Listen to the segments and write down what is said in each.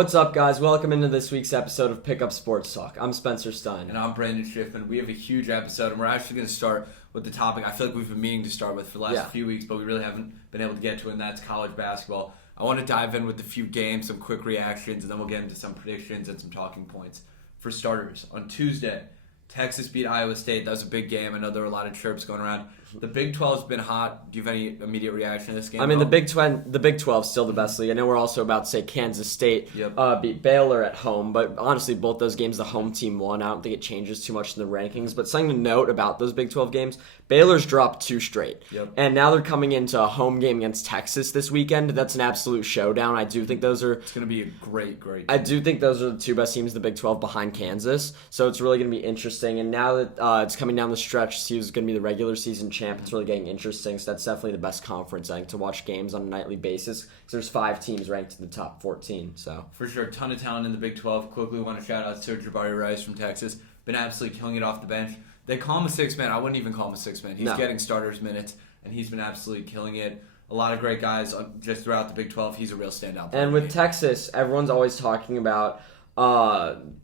What's up, guys? Welcome into this week's episode of Pickup Sports Talk. I'm Spencer Stein. And I'm Brandon Schiffman. We have a huge episode, and we're actually going to start with the topic I feel like we've been meaning to start with for the last few weeks, but we really haven't been able to get to it, and that's college basketball. I want to dive in with a few games, some quick reactions, and then we'll get into some predictions and some talking points. For starters, on Tuesday, Texas beat Iowa State. That was a big game. I know there were a lot of chirps going around. The Big 12's been hot. Do you have any immediate reaction to this game? I mean, the Big 12 is still the best league. I know we're also about to say Kansas State beat Baylor at home, but honestly, both those games, the home team won. I don't think it changes too much in the rankings. But something to note about those Big 12 games, Baylor's dropped 2 straight. And now they're coming into a home game against Texas this weekend. That's an absolute showdown. I do think those are... It's going to be a great game. I do think those are the 2 best teams in the Big 12 behind Kansas. So it's really going to be interesting. And now that it's coming down the stretch to see who's going to be the regular season champ, it's really getting interesting. So that's definitely the best conference, I think, to watch games on a nightly basis. Because there's 5 teams ranked in the top 14. So for sure, a ton of talent in the Big 12. Quickly want to shout out Jabari Rice from Texas. Been absolutely killing it off the bench. They call him a 6-man. I wouldn't even call him a 6-man. He's getting starters minutes, and he's been absolutely killing it. A lot of great guys just throughout the Big 12. He's a real standout. And with Texas, everyone's always talking about Tyrese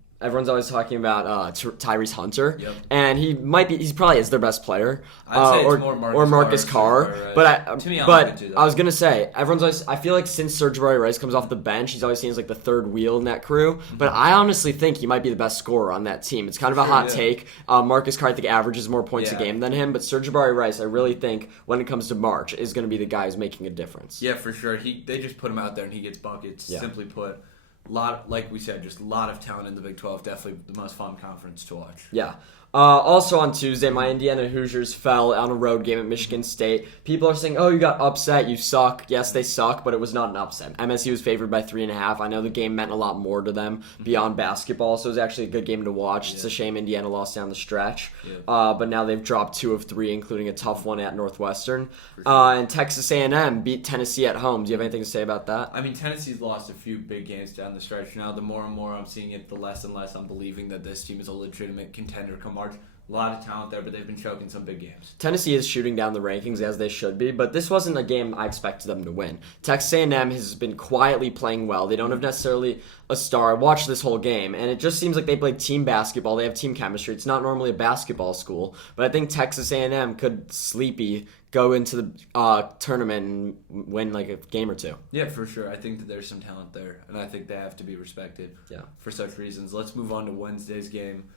Hunter, and he's probably their best player, I'd say it's or Marcus Carr. But to me, I was gonna say I feel like since Jabari Rice comes off the bench, he's always seen as like the third wheel in that crew. Mm-hmm. But I honestly think he might be the best scorer on that team. It's kind of a hot take. Marcus Carr, I think, averages more points a game than him, but Jabari Rice, I really think when it comes to March, is going to be the guy who's making a difference. Yeah, for sure. They just put him out there and he gets buckets. Yeah. Simply put. Like we said, just a lot of talent in the Big 12. Definitely the most fun conference to watch. Yeah. Also on Tuesday, my Indiana Hoosiers fell on a road game at Michigan State. People are saying, oh, you got upset, you suck. Yes, they suck, but it was not an upset. MSU was favored by 3.5. I know the game meant a lot more to them beyond basketball, so it was actually a good game to watch. It's a shame Indiana lost down the stretch. But now they've dropped 2 of 3, including a tough one at Northwestern. And Texas A&M beat Tennessee at home. Do you have anything to say about that? I mean, Tennessee's lost a few big games down the stretch now. The more and more I'm seeing it, the less and less I'm believing that this team is a legitimate contender come March. A lot of talent there, but they've been choking some big games. Tennessee is shooting down the rankings as they should be, but this wasn't a game I expected them to win. Texas A&M has been quietly playing well. They don't have necessarily a star. I watched this whole game, and it just seems like they play team basketball. They have team chemistry. It's not normally a basketball school, but I think Texas A&M could sleepy go into the tournament and win like a game or 2. Yeah, for sure. I think that there's some talent there, and I think they have to be respected for such reasons. Let's move on to Wednesday's game.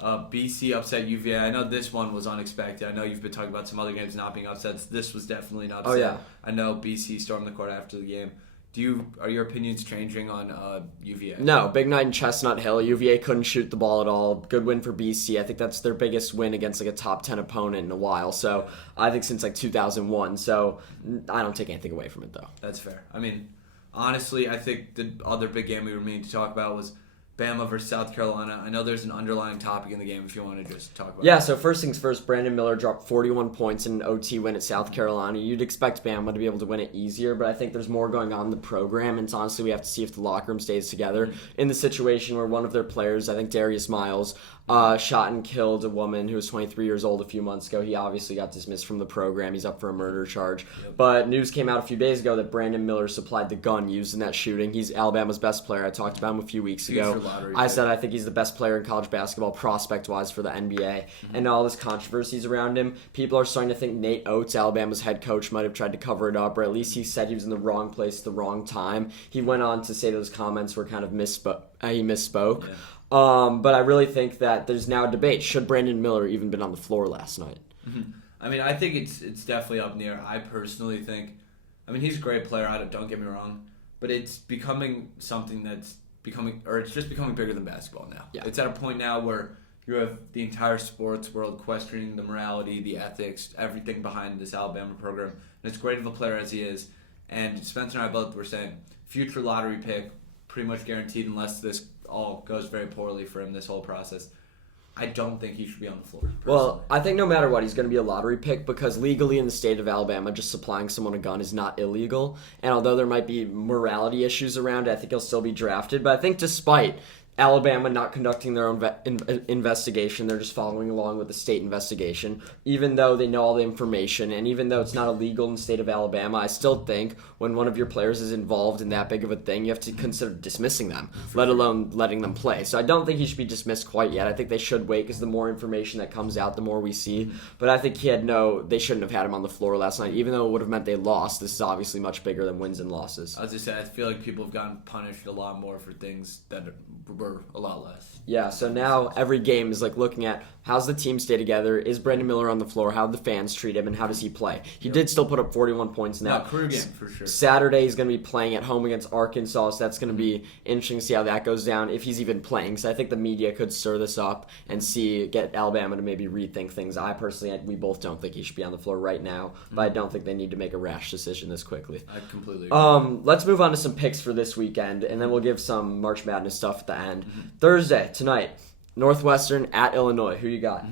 BC upset UVA. I know this one was unexpected. I know you've been talking about some other games not being upsets. This was definitely an upset. Oh, yeah. I know BC stormed the court after the game. Are your opinions changing on UVA? No, big night in Chestnut Hill. UVA couldn't shoot the ball at all. Good win for BC. I think that's their biggest win against like a top 10 opponent in a while. So I think since like 2001. So I don't take anything away from it though. That's fair. I mean, honestly, I think the other big game we were meaning to talk about was Bama versus South Carolina. I know there's an underlying topic in the game if you want to just talk about it. Yeah, so first things first, Brandon Miller dropped 41 points in an OT win at South Carolina. You'd expect Bama to be able to win it easier, but I think there's more going on in the program, and honestly we have to see if the locker room stays together. In the situation where one of their players, I think Darius Miles, shot and killed a woman who was 23 years old a few months ago. He obviously got dismissed from the program. He's up for a murder charge. But news came out a few days ago that Brandon Miller supplied the gun used in that shooting. He's Alabama's best player. I talked about him a few weeks ago. I said I think he's the best player in college basketball prospect-wise for the NBA. And all this controversies around him, people are starting to think Nate Oates, Alabama's head coach, might have tried to cover it up, or at least he said he was in the wrong place at the wrong time. He went on to say those comments were kind of he misspoke. But I really think that there's now a debate. Should Brandon Miller even been on the floor last night? I mean, I think it's definitely up in the air. I personally think, I mean, he's a great player. Don't get me wrong, but it's becoming something it's just becoming bigger than basketball now. Yeah. It's at a point now where you have the entire sports world questioning the morality, the ethics, everything behind this Alabama program. And it's great of a player as he is. And Spencer and I both were saying, future lottery pick, pretty much guaranteed unless this all goes very poorly for him, this whole process. I don't think he should be on the floor. Personally. Well, I think no matter what, he's going to be a lottery pick because legally in the state of Alabama, just supplying someone a gun is not illegal. And although there might be morality issues around it, I think he'll still be drafted. But I think despite Alabama not conducting their own investigation. They're just following along with the state investigation. Even though they know all the information, and even though it's not illegal in the state of Alabama, I still think when one of your players is involved in that big of a thing, you have to consider dismissing them, let alone letting them play. So I don't think he should be dismissed quite yet. I think they should wait because the more information that comes out, the more we see. But I think they shouldn't have had him on the floor last night, even though it would have meant they lost. This is obviously much bigger than wins and losses. As I said, I feel like people have gotten punished a lot more for things that were a lot less. Yeah, so now every game is like looking at how's the team stay together, is Brandon Miller on the floor, how do the fans treat him, and how does he play? He did still put up 41 points now. Career game for sure. Saturday he's going to be playing at home against Arkansas, so that's going to be interesting to see how that goes down, if he's even playing. So I think the media could stir this up and get Alabama to maybe rethink things. We both don't think he should be on the floor right now, but I don't think they need to make a rash decision this quickly. I completely agree. Let's move on to some picks for this weekend, and then we'll give some March Madness stuff at the end. Thursday, tonight, Northwestern at Illinois. Who you got?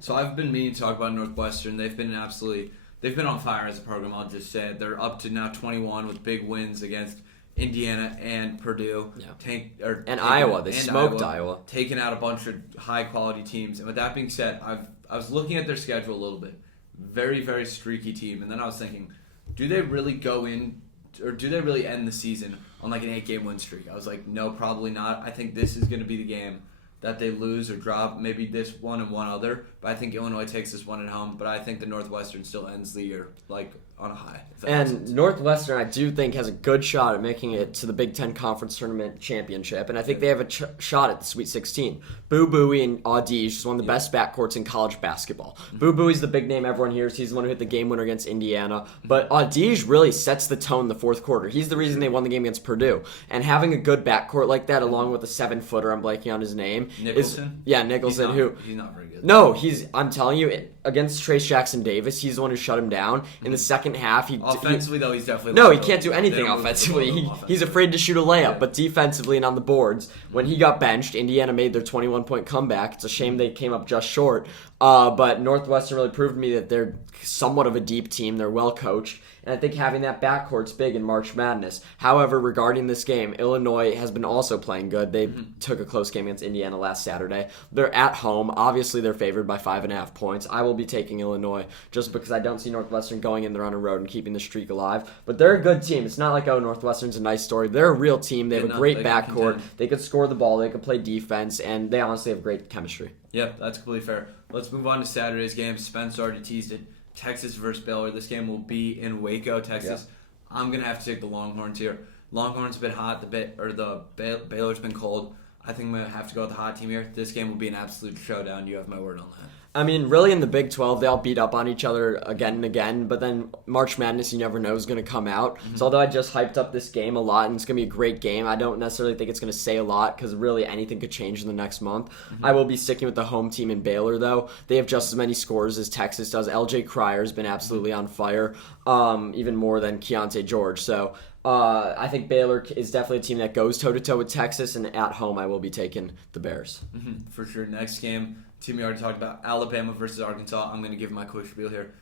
So I've been meaning to talk about Northwestern. They've been on fire as a program, I'll just say. They're up to now 21 with big wins against Indiana and Purdue. Yeah. Iowa. They smoked Iowa. Taking out a bunch of high-quality teams. And with that being said, I was looking at their schedule a little bit. Very, very streaky team. And then I was thinking, do they really go in, or do they really end the season on like an 8-game win streak? I was like, no, probably not. I think this is going to be the game that they lose or drop, maybe this one and one other. But I think Illinois takes this one at home. But I think the Northwestern still ends the year like on a high. And Northwestern, I do think, has a good shot at making it to the Big Ten Conference Tournament Championship. And I think they have a shot at the Sweet 16. Boo Buie and Audige is one of the best backcourts in college basketball. Boo Buie's the big name everyone hears. He's the one who hit the game winner against Indiana. But Audige really sets the tone in the fourth quarter. He's the reason they won the game against Purdue. And having a good backcourt like that, along with a 7-footer, I'm blanking on his name. Nicholson? Nicholson. He's not very good. No, I'm telling you, against Trace Jackson Davis, he's the one who shut him down. In the second half, offensively, though, he's definitely... No, he can't do anything offensively. He's afraid to shoot a layup, but defensively and on the boards, when he got benched, Indiana made their 21-point comeback. It's a shame they came up just short. But Northwestern really proved to me that they're somewhat of a deep team. They're well coached. And I think having that backcourt's big in March Madness. However, regarding this game, Illinois has been also playing good. They took a close game against Indiana last Saturday. They're at home. Obviously, they're favored by 5.5 points. I will be taking Illinois just because I don't see Northwestern going in there on a road and keeping the streak alive. But they're a good team. It's not like, Northwestern's a nice story. They're a real team. They have a great backcourt. They could score the ball. They could play defense. And they honestly have great chemistry. Yep, that's completely fair. Let's move on to Saturday's game. Spence already teased it. Texas versus Baylor. This game will be in Waco, Texas. Yeah. I'm going to have to take the Longhorns here. Longhorns have been hot, Baylor's been cold. I think I'm going to have to go with the hot team here. This game will be an absolute showdown. You have my word on that. I mean, really in the Big 12, they all beat up on each other again and again, but then March Madness, you never know, is going to come out. So although I just hyped up this game a lot, and it's going to be a great game, I don't necessarily think it's going to say a lot, because really anything could change in the next month. I will be sticking with the home team in Baylor, though. They have just as many scores as Texas does. LJ Crier's been absolutely on fire, even more than Keontae George. So I think Baylor is definitely a team that goes toe-to-toe with Texas, and at home I will be taking the Bears. For sure. Next game, team we already talked about, Alabama versus Arkansas. I'm going to give my quick spiel here.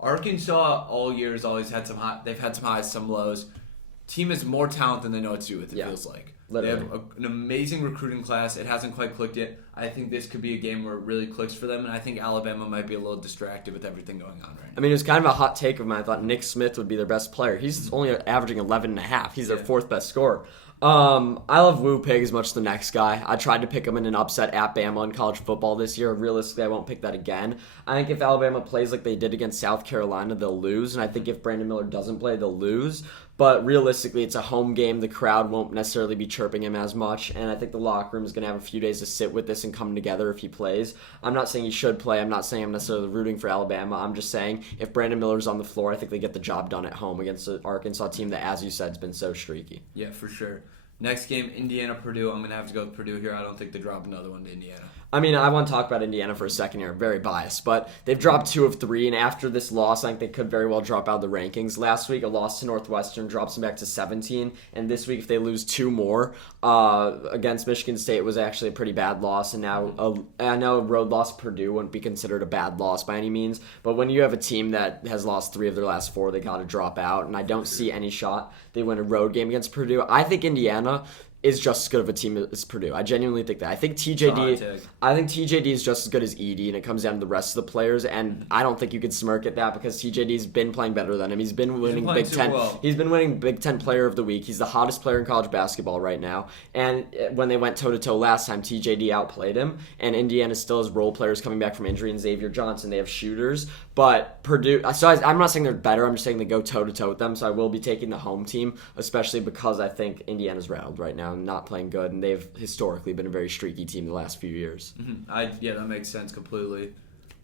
Arkansas all year has always had they've had some highs, some lows. Team has more talent than they know what to do with, it feels like. Literally. They have an amazing recruiting class. It hasn't quite clicked yet. I think this could be a game where it really clicks for them, and I think Alabama might be a little distracted with everything going on right now. I mean, it was kind of a hot take of mine. I thought Nick Smith would be their best player. He's only averaging 11.5. He's their fourth best scorer. I love Woo Pig as much as the next guy. I tried to pick him in an upset at Bama in college football this year. Realistically, I won't pick that again. I think if Alabama plays like they did against South Carolina, they'll lose. And I think if Brandon Miller doesn't play, they'll lose. But realistically, it's a home game. The crowd won't necessarily be chirping him as much. And I think the locker room is going to have a few days to sit with this and come together if he plays. I'm not saying he should play. I'm not saying I'm necessarily rooting for Alabama. I'm just saying if Brandon Miller's on the floor, I think they get the job done at home against the Arkansas team that, as you said, has been so streaky. Yeah, for sure. Next game, Indiana-Purdue. I'm going to have to go with Purdue here. I don't think they drop another one to Indiana. I mean, I want to talk about Indiana for a second here. I'm very biased, but they've dropped 2 of 3, and after this loss, I think they could very well drop out of the rankings. Last week, a loss to Northwestern drops them back to 17, and this week, if they lose 2 more against Michigan State, it was actually a pretty bad loss, and now I know a road loss to Purdue wouldn't be considered a bad loss by any means, but when you have a team that has lost 3 of their last 4, they got to drop out, and I don't see any shot they win a road game against Purdue. I think Indiana is just as good of a team as Purdue. I genuinely think that. I think TJD is just as good as Edey, and it comes down to the rest of the players. And I don't think you could smirk at that because TJD's been playing better than him. He's been winning Big Ten. Well. He's been winning Big Ten Player of the Week. He's the hottest player in college basketball right now. And when they went toe to toe last time, TJD outplayed him. And Indiana still has role players coming back from injury, and Xavier Johnson. They have shooters, but Purdue. So I'm not saying they're better. I'm just saying they go toe to toe with them. So I will be taking the home team, especially because I think Indiana's rattled right now and not playing good, and they've historically been a very streaky team the last few years. That makes sense completely.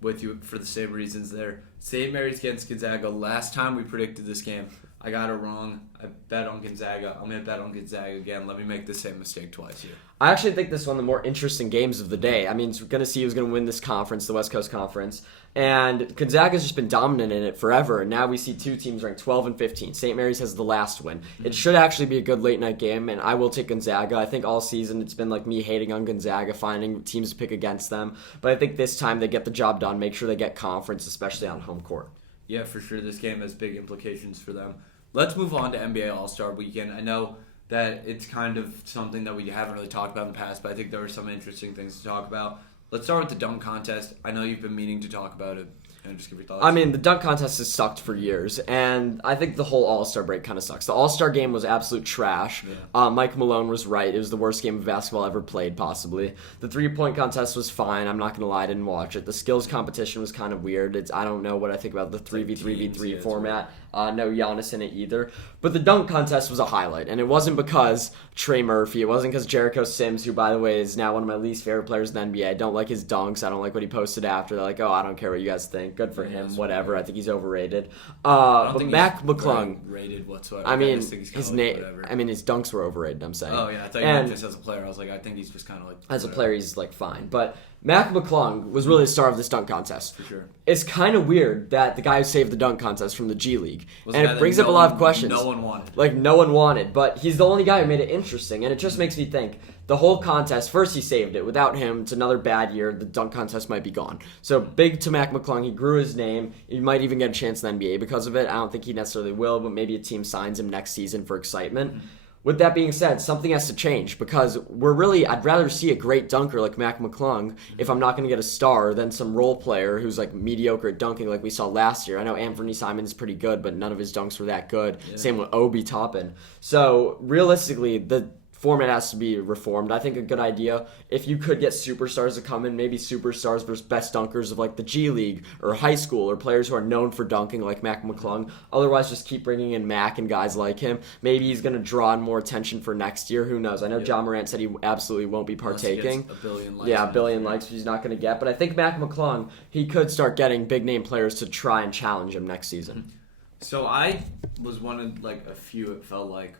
With you for the same reasons there. St. Mary's against Gonzaga. Last time we predicted this game, I got it wrong. I bet on Gonzaga. I'm going to bet on Gonzaga again. Let me make the same mistake twice here. I actually think this is one of the more interesting games of the day. I mean, we're going to see who's going to win this conference, the West Coast Conference. And Gonzaga's just been dominant in it forever. And now we see two teams ranked 12 and 15. St. Mary's has the last win. It should actually be a good late-night game, and I will take Gonzaga. I think all season it's been like me hating on Gonzaga, finding teams to pick against them. But I think this time they get the job done, make sure they get conference, especially on home court. Yeah, for sure. This game has big implications for them. Let's move on to NBA All-Star Weekend. I know that it's kind of something that we haven't really talked about in the past, but I think there are some interesting things to talk about. Let's start with the dunk contest. I know you've been meaning to talk about it. And just give your thoughts. I mean, the dunk contest has sucked for years, and I think the whole All-Star break kind of sucks. The All-Star game was absolute trash. Yeah. Mike Malone was right. It was the worst game of basketball ever played, possibly. The three-point contest was fine. I'm not going to lie, I didn't watch it. The skills competition was kind of weird. I don't know what I think about the 3v3v3 format. No Giannis in it either. But the dunk contest was a highlight, and it wasn't because Trey Murphy. It wasn't because Jericho Sims, who, by the way, is now one of my least favorite players in the NBA. I don't like his dunks. I don't like what he posted after. They're like, oh, I don't care what you guys think. Good for him. Whatever. I think he's overrated. But Mac McClung. Rated whatsoever. I mean, his name. I mean, his dunks were overrated. I'm saying. Oh yeah, I thought you meant just as a player. I was like, I think he's just kind of like. As a player, he's like fine, but Mac McClung was really the star of this dunk contest. For sure. It's kind of weird that the guy who saved the dunk contest from the G League, and it brings up a lot of questions. No one wanted. Like no one wanted, but he's the only guy who made it interesting, and it just makes me think. The whole contest, first he saved it. Without him, it's another bad year. The dunk contest might be gone. So big to Mac McClung. He grew his name. He might even get a chance in the NBA because of it. I don't think he necessarily will, but maybe a team signs him next season for excitement. With that being said, something has to change because I'd rather see a great dunker like Mac McClung if I'm not going to get a star than some role player who's like mediocre at dunking like we saw last year. I know Anthony Simon's pretty good, but none of his dunks were that good. Yeah. Same with Obi Toppin. So realistically, the format has to be reformed. I think a good idea, if you could get superstars to come in, maybe superstars versus best dunkers of like the G League or high school or players who are known for dunking like Mac McClung. Otherwise, just keep bringing in Mac and guys like him. Maybe he's going to draw in more attention for next year. Who knows? I know John Morant said he absolutely won't be partaking. A billion likes. Yeah, a billion likes he's not going to get. But I think Mac McClung, he could start getting big name players to try and challenge him next season. So I was one of like a few, it felt like,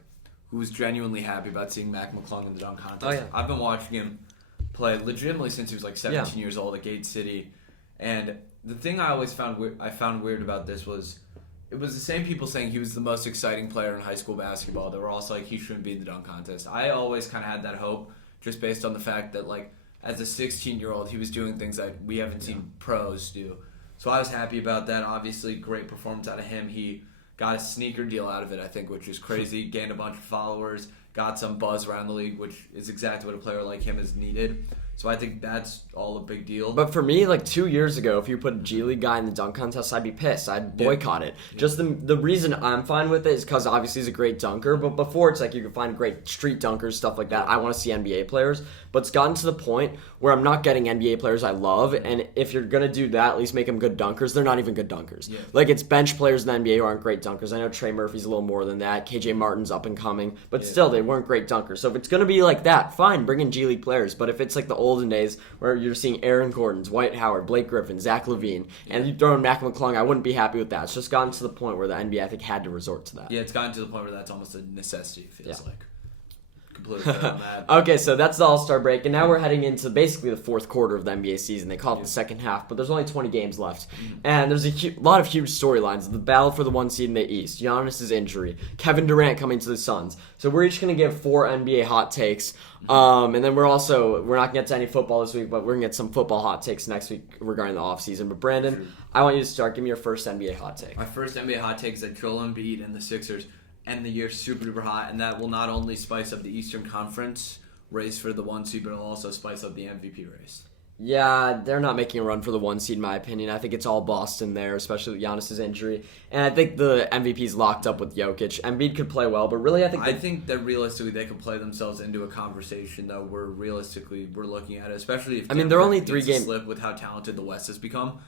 who was genuinely happy about seeing Mac McClung in the dunk contest. Oh, yeah. I've been watching him play legitimately since he was like 17 years old at Gate City. And the thing I always found weird about this was it was the same people saying he was the most exciting player in high school basketball that were also like he shouldn't be in the dunk contest. I always kind of had that hope just based on the fact that like as a 16-year-old he was doing things that we haven't seen pros do. So I was happy about that. Obviously, great performance out of him. He got a sneaker deal out of it, I think, which is crazy. Gained a bunch of followers, got some buzz around the league, which is exactly what a player like him is needed. So I think that's all a big deal. But for me, like 2 years ago, if you put a G League guy in the dunk contest, I'd be pissed. I'd boycott it. Yeah. Just the reason I'm fine with it is because obviously he's a great dunker. But before, it's like you can find great street dunkers, stuff like that. I want to see NBA players. But it's gotten to the point where I'm not getting NBA players I love. And if you're going to do that, at least make them good dunkers. They're not even good dunkers. Yeah. Like it's bench players in the NBA who aren't great dunkers. I know Trey Murphy's a little more than that. KJ Martin's up and coming. But still, they weren't great dunkers. So if it's going to be like that, fine, bring in G League players. But if it's like the olden days where you're seeing Aaron Gordon, Dwight Howard, Blake Griffin, Zach LaVine, and you throw in Mac McClung, I wouldn't be happy with that. It's just gotten to the point where the NBA, I think, had to resort to that. Yeah, it's gotten to the point where that's almost a necessity, it feels like. Completely fair on that. Okay, so that's the All-Star break, and now we're heading into basically the fourth quarter of the NBA season. They call it the second half, but there's only 20 games left. And there's a lot of huge storylines. The battle for the 1 seed in the East, Giannis' injury, Kevin Durant coming to the Suns. So we're each going to give 4 NBA hot takes. And then we're not going to get to any football this week, but we're going to get some football hot takes next week regarding the offseason. But Brandon, I want you to start. Give me your first NBA hot take. My first NBA hot take is that Joel Embiid and the Sixers end the year super duper hot, and that will not only spice up the Eastern Conference race for the 1 seed, but it'll also spice up the MVP race. Yeah, they're not making a run for the 1 seed, in my opinion. I think it's all Boston there, especially with Giannis' injury. And I think the MVP's locked up with Jokic. Embiid could play well, but really I think that realistically they could play themselves into a conversation, though, where realistically we're looking at it, especially if they're only 3 games slip with how talented the West has become.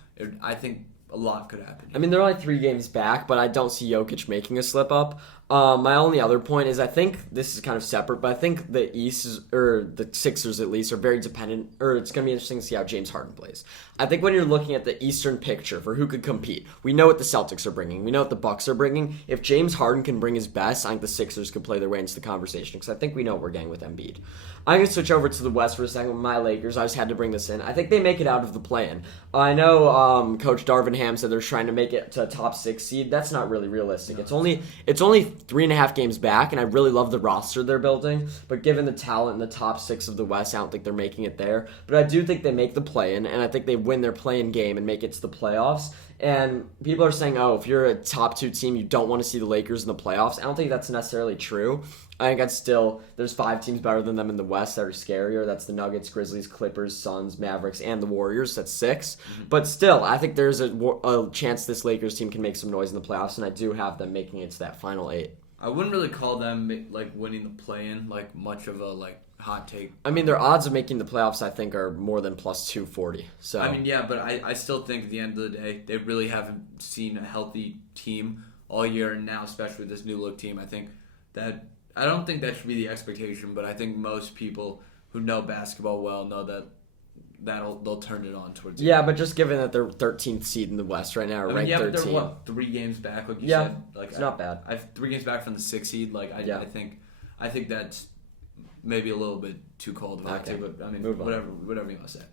I think a lot could happen. They're only 3 games back, but I don't see Jokic making a slip up. My only other point is I think this is kind of separate, but I think the the Sixers at least, are very dependent, or it's going to be interesting to see how James Harden plays. I think when you're looking at the Eastern picture for who could compete, we know what the Celtics are bringing. We know what the Bucks are bringing. If James Harden can bring his best, I think the Sixers could play their way into the conversation because I think we know what we're getting with Embiid. I'm going to switch over to the West for a second with my Lakers. I just had to bring this in. I think they make it out of the play-in. I know Coach Darvin Ham said they're trying to make it to a top 6 seed. That's not really realistic. No. It's only 3.5 games back, and I really love the roster they're building. But given the talent in the top 6 of the West, I don't think they're making it there. But I do think they make the play-in, and I think they win their play-in game and make it to the playoffs. And people are saying, oh, if you're a top 2 team, you don't want to see the Lakers in the playoffs. I don't think that's necessarily true. I think there's 5 teams better than them in the West that are scarier. That's the Nuggets, Grizzlies, Clippers, Suns, Mavericks, and the Warriors. That's 6. Mm-hmm. But still, I think there's a chance this Lakers team can make some noise in the playoffs, and I do have them making it to that final 8. I wouldn't really call them winning the play-in much of a hot take. Their odds of making the playoffs, I think, are more than plus 240. So but I still think at the end of the day, they really haven't seen a healthy team all year, and now, especially with this new look team, I don't think that should be the expectation, but I think most people who know basketball well know that they'll turn it on towards. Yeah, but just given that they're 13th seed in the West right now, or ranked 13. But they're 3 games back, like you said. It's not bad. I have 3 games back from the 6th seed. I think that's maybe a little bit too cold of a hot take, but whatever you want to say.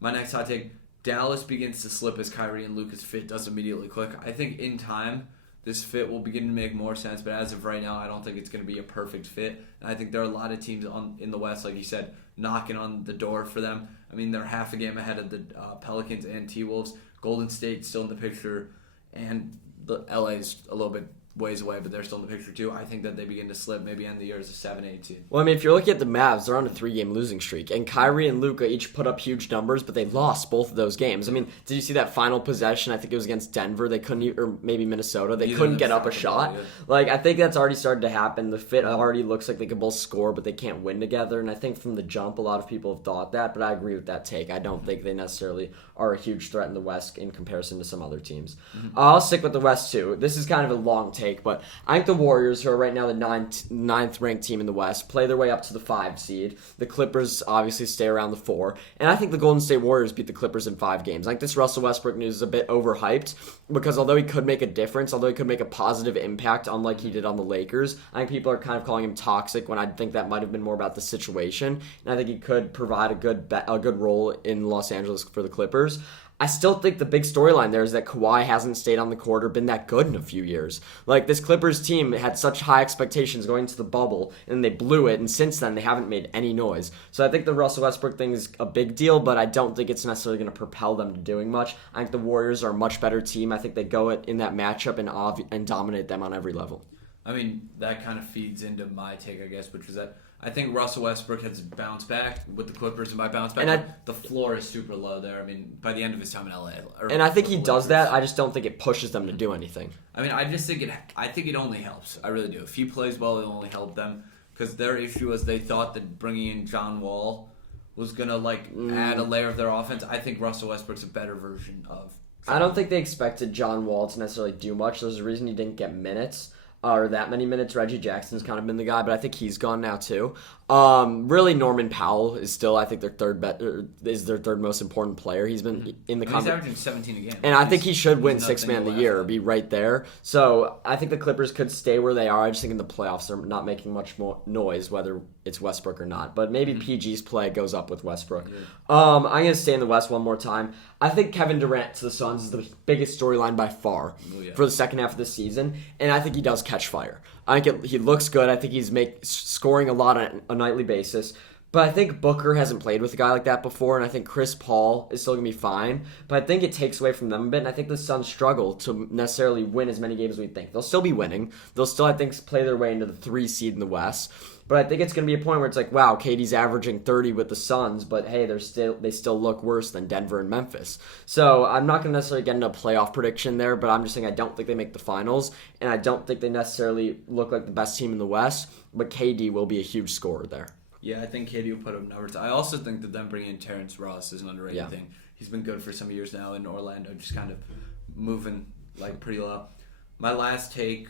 My next hot take: Dallas begins to slip as Kyrie and Luka's fit doesn't immediately click. I think in time this fit will begin to make more sense, but as of right now, I don't think it's going to be a perfect fit. And I think there are a lot of teams in the West, like you said, knocking on the door for them. They're half a game ahead of the Pelicans and T-Wolves. Golden State's still in the picture, and the LA's a little bit ways away, but they're still in the picture too. I think that they begin to slip, maybe end the year as a 7-8 seed. Well, if you're looking at the Mavs, they're on a 3-game losing streak, and Kyrie and Luka each put up huge numbers, but they lost both of those games. Did you see that final possession? I think it was against Denver. They couldn't, or maybe Minnesota. They couldn't get up a shot. I think that's already started to happen. The fit already looks like they could both score, but they can't win together. And I think from the jump, a lot of people have thought that, but I agree with that take. I don't think they necessarily are a huge threat in the West in comparison to some other teams. Mm-hmm. I'll stick with the West too. This is kind of a long take, but I think the Warriors, who are right now the ninth ranked team in the West, play their way up to the 5 seed. The Clippers obviously stay around the 4. And I think the Golden State Warriors beat the Clippers in 5 games. I think this Russell Westbrook news is a bit overhyped because although he could make a difference, although he could make a positive impact unlike he did on the Lakers, I think people are kind of calling him toxic when I think that might have been more about the situation. And I think he could provide a good role in Los Angeles for the Clippers. I still think the big storyline there is that Kawhi hasn't stayed on the court or been that good in a few years. This Clippers team had such high expectations going into the bubble, and they blew it, and since then they haven't made any noise. So I think the Russell Westbrook thing is a big deal, but I don't think it's necessarily going to propel them to doing much. I think the Warriors are a much better team. I think they go in that matchup and dominate them on every level. That kind of feeds into my take, I guess, which is that I think Russell Westbrook has bounced back with the Clippers, and by bounce back, the floor is super low there. By the end of his time in LA, and I think he does that. I just don't think it pushes them to do anything. I think it only helps. I really do. If he plays well, it'll only help them because their issue was they thought that bringing in John Wall was gonna add a layer of their offense. I think Russell Westbrook's a better version of. I don't think they expected John Wall to necessarily do much. There's a reason he didn't get minutes. Or that many minutes. Reggie Jackson's kind of been the guy, but I think he's gone now too. Really, Norman Powell is still, I think, their third most important player. He's been in the he's averaging 17 a game, and I think he should win 6th Man of the year or be right there. So I think the Clippers could stay where they are. I just think in the playoffs they're not making much more noise, whether it's Westbrook or not. But maybe PG's play goes up with Westbrook. Yeah. I'm gonna stay in the West one more time. I think Kevin Durant to the Suns is the biggest storyline by far for the second half of the season, and I think he does catch fire. I think he looks good. I think he's scoring a lot on a nightly basis. But I think Booker hasn't played with a guy like that before, and I think Chris Paul is still going to be fine. But I think it takes away from them a bit, and I think the Suns struggle to necessarily win as many games as we think. They'll still be winning. They'll still, I think, play their way into the 3 seed in the West. But I think it's going to be a point where it's like, wow, KD's averaging 30 with the Suns, but hey, they still look worse than Denver and Memphis. So I'm not going to necessarily get into a playoff prediction there, but I'm just saying I don't think they make the finals, and I don't think they necessarily look like the best team in the West, but KD will be a huge scorer there. Yeah, I think KD will put up numbers. I also think that them bringing in Terrence Ross is an underrated thing. He's been good for some years now in Orlando, just kind of moving like pretty low. My last take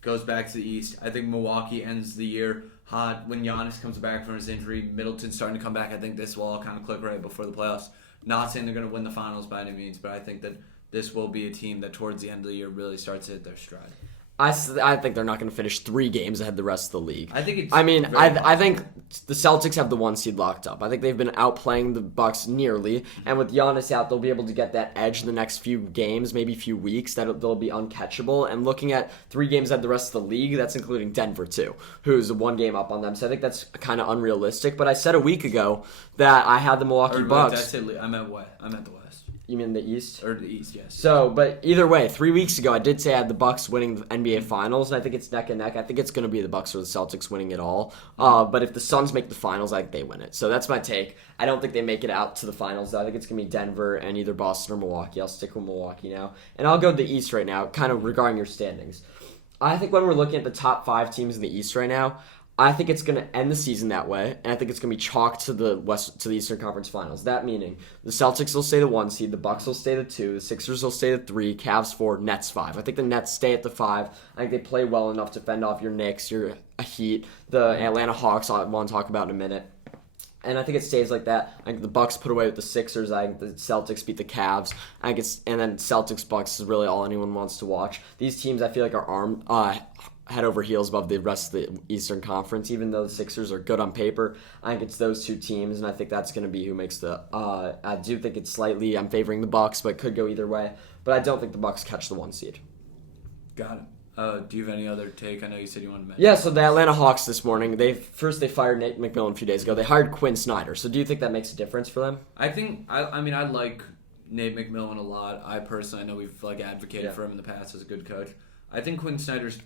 goes back to the East. I think Milwaukee ends the year hot. When Giannis comes back from his injury, Middleton's starting to come back. I think this will all kind of click right before the playoffs. Not saying they're going to win the finals by any means, but I think that this will be a team that towards the end of the year really starts to hit their stride. I think they're not going to finish 3 games ahead of the rest of the league. I think I think the Celtics have the 1 seed locked up. I think they've been outplaying the Bucks nearly, and with Giannis out, they'll be able to get that edge in the next few games, maybe few weeks. That they'll be uncatchable. And looking at 3 games ahead of the rest of the league, that's including Denver too, who's 1 game up on them. So I think that's kind of unrealistic. But I said a week ago that I had the Milwaukee Bucks. I meant what? I meant the West. You mean the East? Or the East, yes. So, but either way, 3 weeks ago, I did say I had the Bucks winning the NBA Finals, and I think it's neck and neck. I think it's going to be the Bucks or the Celtics winning it all. But if the Suns make the finals, I think they win it. So that's my take. I don't think they make it out to the finals, though. I think it's going to be Denver and either Boston or Milwaukee. I'll stick with Milwaukee now. And I'll go to the East right now, kind of regarding your standings. I think when we're looking at the top 5 teams in the East right now, I think it's going to end the season that way, and I think it's going to be chalked to the Eastern Conference Finals. That meaning the Celtics will stay the 1 seed, the Bucks will stay the 2, the Sixers will stay the 3, Cavs 4, Nets 5. I think the Nets stay at the 5. I think they play well enough to fend off your Knicks, your Heat, the Atlanta Hawks I want to talk about in a minute. And I think it stays like that. I think the Bucks put away with the Sixers. I think the Celtics beat the Cavs. And then Celtics Bucks is really all anyone wants to watch. These teams I feel like are head over heels above the rest of the Eastern Conference. Even though the Sixers are good on paper, I think it's those 2 teams, and I think that's going to be who makes the. I do think it's slightly. I'm favoring the Bucks, but it could go either way. But I don't think the Bucks catch the 1 seed. Got it. Do you have any other take? I know you said you wanted to mention. Yeah, so the Atlanta Hawks this morning, they fired Nate McMillan a few days ago. They hired Quinn Snyder. So do you think that makes a difference for them? I think, I like Nate McMillan a lot. I know we've advocated for him in the past as a good coach. I think Quinn Snyder's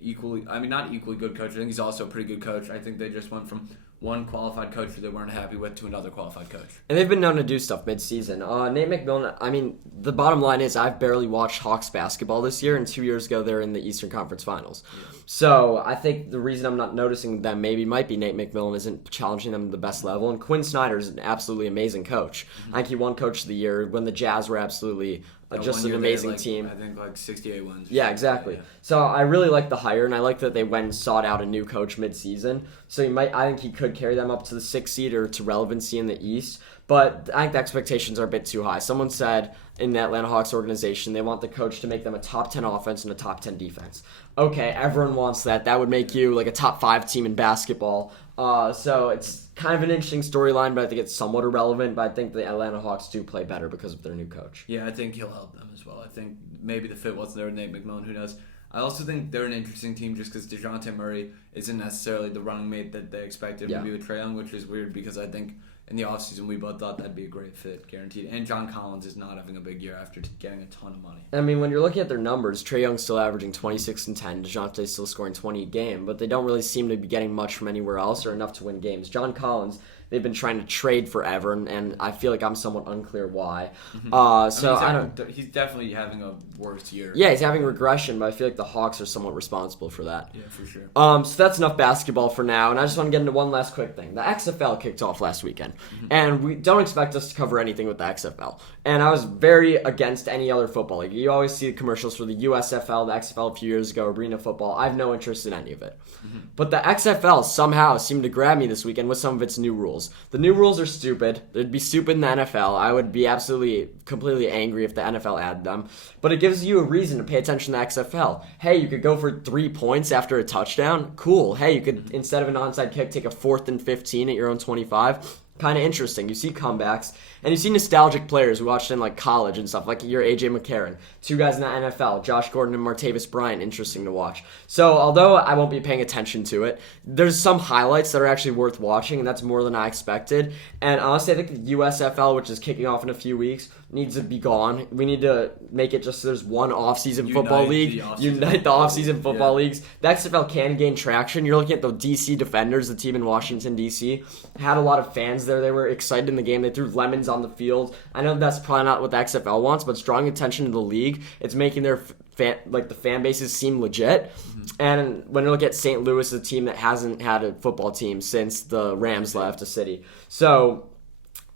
not equally good coach. I think he's also a pretty good coach. I think they just went from one qualified coach who they weren't happy with to another qualified coach. And they've been known to do stuff mid-season. Nate McMillan, the bottom line is I've barely watched Hawks basketball this year, and 2 years ago they're in the Eastern Conference Finals. Yeah. So I think the reason I'm not noticing them might be Nate McMillan isn't challenging them to the best level, and Quinn Snyder is an absolutely amazing coach. Mm-hmm. I think he won Coach of the Year when the Jazz were absolutely just an amazing team. I think 68 wins. Yeah, exactly. Yeah. So I really like the hire, and I like that they went and sought out a new coach mid-season. So I think he could carry them up to the 6th seed or to relevancy in the East. But I think the expectations are a bit too high. Someone said in the Atlanta Hawks organization they want the coach to make them a top 10 offense and a top 10 defense. Okay, everyone wants that. That would make you like a top 5 team in basketball. So it's kind of an interesting storyline, but I think it's somewhat irrelevant. But I think the Atlanta Hawks do play better because of their new coach. Yeah, I think he'll help them as well. I think maybe the fit wasn't there with Nate McMillan. Who knows? I also think they're an interesting team just because DeJounte Murray isn't necessarily the running mate that they expected to be with Trae Young, which is weird because I think in the offseason we both thought that'd be a great fit, guaranteed. And John Collins is not having a big year after getting a ton of money. When you're looking at their numbers, Trae Young's still averaging 26 and 10, DeJounte's still scoring 20 a game, but they don't really seem to be getting much from anywhere else or enough to win games. John Collins, they've been trying to trade forever, and I feel like I'm somewhat unclear why. Mm-hmm. He's definitely having a worse year. Yeah, he's having regression, but I feel like the Hawks are somewhat responsible for that. Yeah, for sure. So that's enough basketball for now, and I just want to get into one last quick thing. The XFL kicked off last weekend, and we don't expect us to cover anything with the XFL. And I was very against any other football league. You always see commercials for the USFL, the XFL a few years ago, arena football. I have no interest in any of it. Mm-hmm. But the XFL somehow seemed to grab me this weekend with some of its new rules. The new rules are stupid. They'd be stupid in the NFL. I would be absolutely, completely angry if the NFL added them. But it gives you a reason to pay attention to the XFL. Hey, you could go for 3 points after a touchdown. Cool. Hey, you could, instead of an onside kick, take a 4th and 15 at your own 25. kind of interesting. You see comebacks, and you see nostalgic players we watched in like college and stuff, like your AJ McCarron, 2 guys in the NFL, Josh Gordon and Martavis Bryant, interesting to watch. So although I won't be paying attention to it, there's some highlights that are actually worth watching, and that's more than I expected. And honestly, I think the USFL, which is kicking off in a few weeks, needs to be gone. We need to make it just so there's one off-season football league. Unite the off-season football leagues. The XFL can gain traction. You're looking at the DC Defenders, the team in Washington, D.C. Had a lot of fans there. They were excited in the game. They threw lemons on the field. I know that's probably not what the XFL wants, but it's drawing attention to the league. It's making their the fan bases seem legit. And when you look at St. Louis, a team that hasn't had a football team since the Rams left the city. So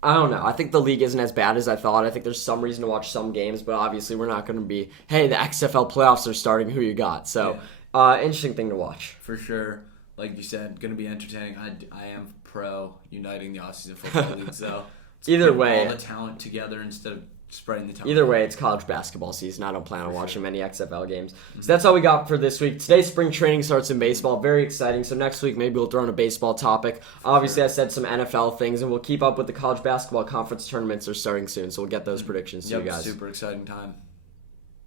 I don't know. I think the league isn't as bad as I thought. I think there's some reason to watch some games, but obviously we're not going to be, hey, the XFL playoffs are starting, who you got? So, interesting thing to watch. For sure. Like you said, going to be entertaining. I am pro uniting the off-season football leagues, though. Either way, all the talent together instead of spreading the talent. Either way, it's college basketball season. I don't plan on watching many XFL games. So that's all we got for this week. Today, spring training starts in baseball. Very exciting. So next week, maybe we'll throw in a baseball topic. Obviously, I said some NFL things, and we'll keep up with the college basketball conference tournaments are starting soon. So we'll get those predictions to you guys. Super exciting time.